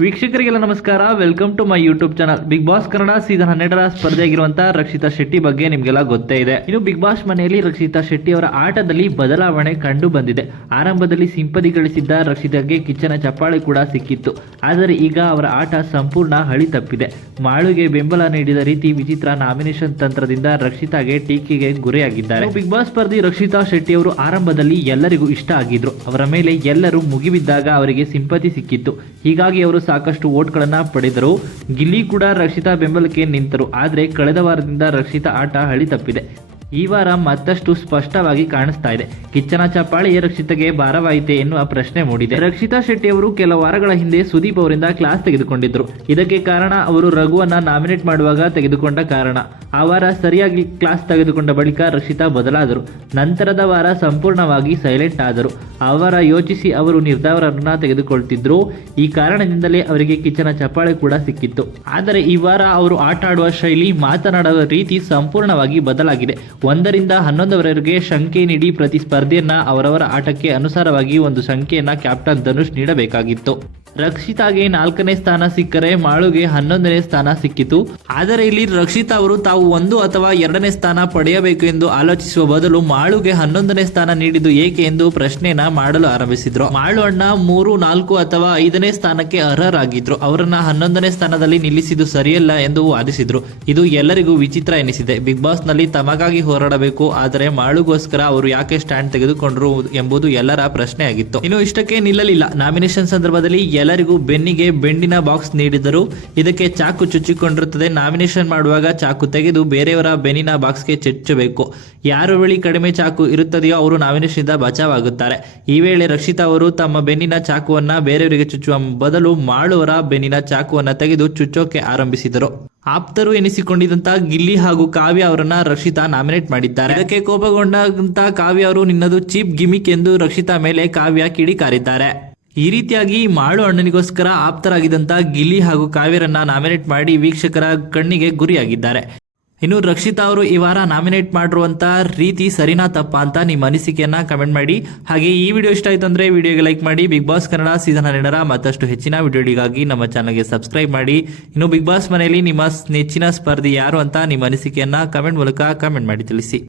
ವೀಕ್ಷಕರಿಗೆಲ್ಲ ನಮಸ್ಕಾರ. Welcome to my YouTube channel. Big boss Kannada season 12ರ ಸ್ಪರ್ಧೆಯಾಗಿರುವಂತಹ ರಕ್ಷಿತಾ ಶೆಟ್ಟಿ ಬಗ್ಗೆ ನಿಮಗೆಲ್ಲ ಗೊತ್ತೇ ಇದೆ. ಇನ್ನು ಬಿಗ್ ಬಾಸ್ ಮನೆಯಲ್ಲಿ ರಕ್ಷಿತಾ ಶೆಟ್ಟಿ ಅವರ ಆಟದಲ್ಲಿ ಬದಲಾವಣೆ ಕಂಡು ಬಂದಿದೆ. ಆರಂಭದಲ್ಲಿ ಸಿಂಪದಿ ಗಳಿಸಿದ್ದ ರಕ್ಷಿತಾಗೆ ಕಿಚ್ಚನ ಚಪ್ಪಾಳೆ ಕೂಡ ಸಿಕ್ಕಿತ್ತು. ಆದರೆ ಈಗ ಅವರ ಆಟ ಸಂಪೂರ್ಣ ಹಳಿ ತಪ್ಪಿದೆ. ಮಾಳುಗೆ ಬೆಂಬಲ ನೀಡಿದ ರೀತಿ ವಿಚಿತ್ರ. ನಾಮಿನೇಷನ್ ತಂತ್ರದಿಂದ ರಕ್ಷಿತಾಗೆ ಟೀಕೆಗೆ ಗುರಿಯಾಗಿದ್ದಾರೆ. ಬಿಗ್ ಬಾಸ್ ಸ್ಪರ್ಧಿ ರಕ್ಷಿತಾ ಶೆಟ್ಟಿ ಅವರು ಆರಂಭದಲ್ಲಿ ಎಲ್ಲರಿಗೂ ಇಷ್ಟ ಆಗಿದ್ರು. ಅವರ ಮೇಲೆ ಎಲ್ಲರೂ ಮುಗಿಬಿದ್ದಾಗ ಅವರಿಗೆ ಸಿಂಪತಿ ಸಿಕ್ಕಿತ್ತು. ಹೀಗಾಗಿ ಅವರು ಸಾಕಷ್ಟು ವೋಟ್ಗಳನ್ನ ಪಡೆದರು. ಗಿಲ್ಲಿ ಕೂಡ ರಕ್ಷಿತಾ ಬೆಂಬಲಕ್ಕೆ ನಿಂತರು. ಆದರೆ ಕಳೆದ ವಾರದಿಂದ ರಕ್ಷಿತಾ ಆಟ ಹಳಿ ತಪ್ಪಿದೆ. ಈ ವಾರ ಮತ್ತಷ್ಟು ಸ್ಪಷ್ಟವಾಗಿ ಕಾಣಿಸ್ತಾ ಇದೆ. ಕಿಚ್ಚನ ಚಪ್ಪಾಳೆಯೇ ರಕ್ಷಿತಾಗೆ ಭಾರವಾಯಿತೆ ಎನ್ನುವ ಪ್ರಶ್ನೆ ಮೂಡಿದೆ. ರಕ್ಷಿತಾ ಶೆಟ್ಟಿ ಅವರು ಕೆಲ ವಾರಗಳ ಹಿಂದೆ ಸುದೀಪ್ ಅವರಿಂದ ಕ್ಲಾಸ್ ತೆಗೆದುಕೊಂಡಿದ್ರು. ಇದಕ್ಕೆ ಕಾರಣ ಅವರು ರಘುವನ್ನ ನಾಮಿನೇಟ್ ಮಾಡುವಾಗ ತೆಗೆದುಕೊಂಡ ಕಾರಣ. ಆ ವಾರ ಸರಿಯಾಗಿ ಕ್ಲಾಸ್ ತೆಗೆದುಕೊಂಡ ಬಳಿಕ ರಕ್ಷಿತಾ ಬದಲಾದರು. ನಂತರದ ವಾರ ಸಂಪೂರ್ಣವಾಗಿ ಸೈಲೆಂಟ್ ಆದರು. ಆ ವಾರ ಯೋಚಿಸಿ ಅವರು ನಿರ್ಧಾರವನ್ನ ತೆಗೆದುಕೊಳ್ತಿದ್ರು. ಈ ಕಾರಣದಿಂದಲೇ ಅವರಿಗೆ ಕಿಚ್ಚನ ಚಪ್ಪಾಳೆ ಕೂಡ ಸಿಕ್ಕಿತ್ತು. ಆದರೆ ಈ ವಾರ ಅವರು ಆಟ ಆಡುವ ಶೈಲಿ, ಮಾತನಾಡುವ ರೀತಿ ಸಂಪೂರ್ಣವಾಗಿ ಬದಲಾಗಿದೆ. 1ರಿಂದ 11ರವರೆಗೆ ಸಂಖ್ಯೆ ನೀಡಿ ಪ್ರತಿ ಸ್ಪರ್ಧೆಯನ್ನ ಅವರವರ ಆಟಕ್ಕೆ ಅನುಸಾರವಾಗಿ ಒಂದು ಸಂಖ್ಯೆಯನ್ನ ಕ್ಯಾಪ್ಟನ್ ಧನುಷ್ ನೀಡಬೇಕಾಗಿತ್ತು. ರಕ್ಷಿತಾಗೆ 4ನೇ ಸ್ಥಾನ ಸಿಕ್ಕರೆ ಮಾಳುಗೆ 11ನೇ ಸ್ಥಾನ ಸಿಕ್ಕಿತು. ಆದರೆ ಇಲ್ಲಿ ರಕ್ಷಿತಾ ಅವರು ತಾವು 1 ಅಥವಾ 2ನೇ ಸ್ಥಾನ ಪಡೆಯಬೇಕು ಎಂದು ಆಲೋಚಿಸುವ ಬದಲು ಮಾಳುಗೆ 11ನೇ ಸ್ಥಾನ ನೀಡಿದ್ದು ಏಕೆ ಎಂದು ಪ್ರಶ್ನೆಯನ್ನ ಮಾಡಲು ಆರಂಭಿಸಿದ್ರು. ಮಾಳು ಅಣ್ಣ 3, 4 ಅಥವಾ 5ನೇ ಸ್ಥಾನಕ್ಕೆ ಅರ್ಹರಾಗಿದ್ರು. ಅವರನ್ನ 11ನೇ ಸ್ಥಾನದಲ್ಲಿ ನಿಲ್ಲಿಸಿದ್ದು ಸರಿಯಲ್ಲ ಎಂದು ವಾದಿಸಿದ್ರು. ಇದು ಎಲ್ಲರಿಗೂ ವಿಚಿತ್ರ ಎನಿಸಿದೆ. ಬಿಗ್ ಬಾಸ್ ನಲ್ಲಿ ತಮಗಾಗಿ ಹೋರಾಡಬೇಕು, ಆದರೆ ಮಾಳುಗೋಸ್ಕರ ಅವರು ಯಾಕೆ ಸ್ಟ್ಯಾಂಡ್ ತೆಗೆದುಕೊಂಡ್ರು ಎಂಬುದು ಎಲ್ಲರ ಪ್ರಶ್ನೆಯಾಗಿತ್ತು. ಇನ್ನು ಇಷ್ಟಕ್ಕೆ ನಿಲ್ಲಲಿಲ್ಲ. ನಾಮಿನೇಷನ್ ಸಂದರ್ಭದಲ್ಲಿ ಎಲ್ಲರಿಗೂ ಬೆನ್ನಿಗೆ ಬೆಂಡಿನ ಬಾಕ್ಸ್ ನೀಡಿದರು. ಇದಕ್ಕೆ ಚಾಕು ಚುಚ್ಚಿಕೊಂಡಿರುತ್ತದೆ. ನಾಮಿನೇಷನ್ ಮಾಡುವಾಗ ಚಾಕು ತೆಗೆದು ಬೇರೆಯವರ ಬೆನ್ನಿನ ಬಾಕ್ಸ್ಗೆ ಚುಚ್ಚಬೇಕು. ಯಾರ ಬಳಿ ಕಡಿಮೆ ಚಾಕು ಇರುತ್ತದೆಯೋ ಅವರು ನಾಮಿನೇಷನ್ ಇಂದ ಬಚಾವಾಗುತ್ತಾರೆ. ಈ ವೇಳೆ ರಕ್ಷಿತಾ ಅವರು ತಮ್ಮ ಬೆನ್ನಿನ ಚಾಕುವನ್ನ ಬೇರೆಯವರಿಗೆ ಚುಚ್ಚುವ ಬದಲು ಮಾಳುವರ ಬೆನ್ನಿನ ಚಾಕುವನ್ನ ತೆಗೆದು ಚುಚ್ಚೋಕೆ ಆರಂಭಿಸಿದರು. ಆಪ್ತರು ಎನಿಸಿಕೊಂಡಿದ್ದಂತ ಗಿಲ್ಲಿ ಹಾಗೂ ಕಾವ್ಯ ಅವರನ್ನ ರಕ್ಷಿತಾ ನಾಮಿನೇಟ್ ಮಾಡಿದ್ದಾರೆ. ಇದಕ್ಕೆ ಕೋಪಗೊಂಡಂತ ಕಾವ್ಯ ಅವರು ನಿನ್ನದು ಚೀಪ್ ಗಿಮಿಕ್ ಎಂದು ರಕ್ಷಿತಾ ಮೇಲೆ ಕಾವ್ಯ ಕಿಡಿಕಾರಿದ್ದಾರೆ. ಈ ರೀತಿಯಾಗಿ ಮಾಳು ಅಣ್ಣನಿಗೋಸ್ಕರ ಆಪ್ತರಾಗಿದ್ದಂತ ಗಿಲ್ಲಿ ಹಾಗೂ ಕಾವ್ಯರನ್ನ ನಾಮಿನೇಟ್ ಮಾಡಿ ವೀಕ್ಷಕರ ಕಣ್ಣಿಗೆ ಗುರಿಯಾಗಿದ್ದಾರೆ. ಇನ್ನು ರಕ್ಷಿತಾ ಅವರು ಈ ವಾರ ನಾಮಿನೇಟ್ ಮಾಡಿರುವಂತ ರೀತಿ ಸರಿನಾ ತಪ್ಪಾ ಅಂತ ನಿಮ್ಮ ಅನಿಸಿಕೆಯನ್ನ ಕಮೆಂಟ್ ಮಾಡಿ. ಹಾಗೆ ಈ ವಿಡಿಯೋ ಇಷ್ಟ ಆಯ್ತು ಅಂದ್ರೆ ವಿಡಿಯೋಗೆ ಲೈಕ್ ಮಾಡಿ. ಬಿಗ್ ಬಾಸ್ ಕನ್ನಡ ಸೀಸನ್ 12ರ ಮತ್ತಷ್ಟು ಹೆಚ್ಚಿನ ವಿಡಿಯೋಗಳಿಗಾಗಿ ನಮ್ಮ ಚಾನಲ್ಗೆ ಸಬ್ಸ್ಕ್ರೈಬ್ ಮಾಡಿ. ಇನ್ನು ಬಿಗ್ ಬಾಸ್ ಮನೆಯಲ್ಲಿ ನಿಮ್ಮ ನೆಚ್ಚಿನ ಸ್ಪರ್ಧಿ ಯಾರು ಅಂತ ನಿಮ್ಮ ಅನಿಸಿಕೆಯನ್ನ ಕಮೆಂಟ್ ಮೂಲಕ ಕಮೆಂಟ್ ಮಾಡಿ ತಿಳಿಸಿ.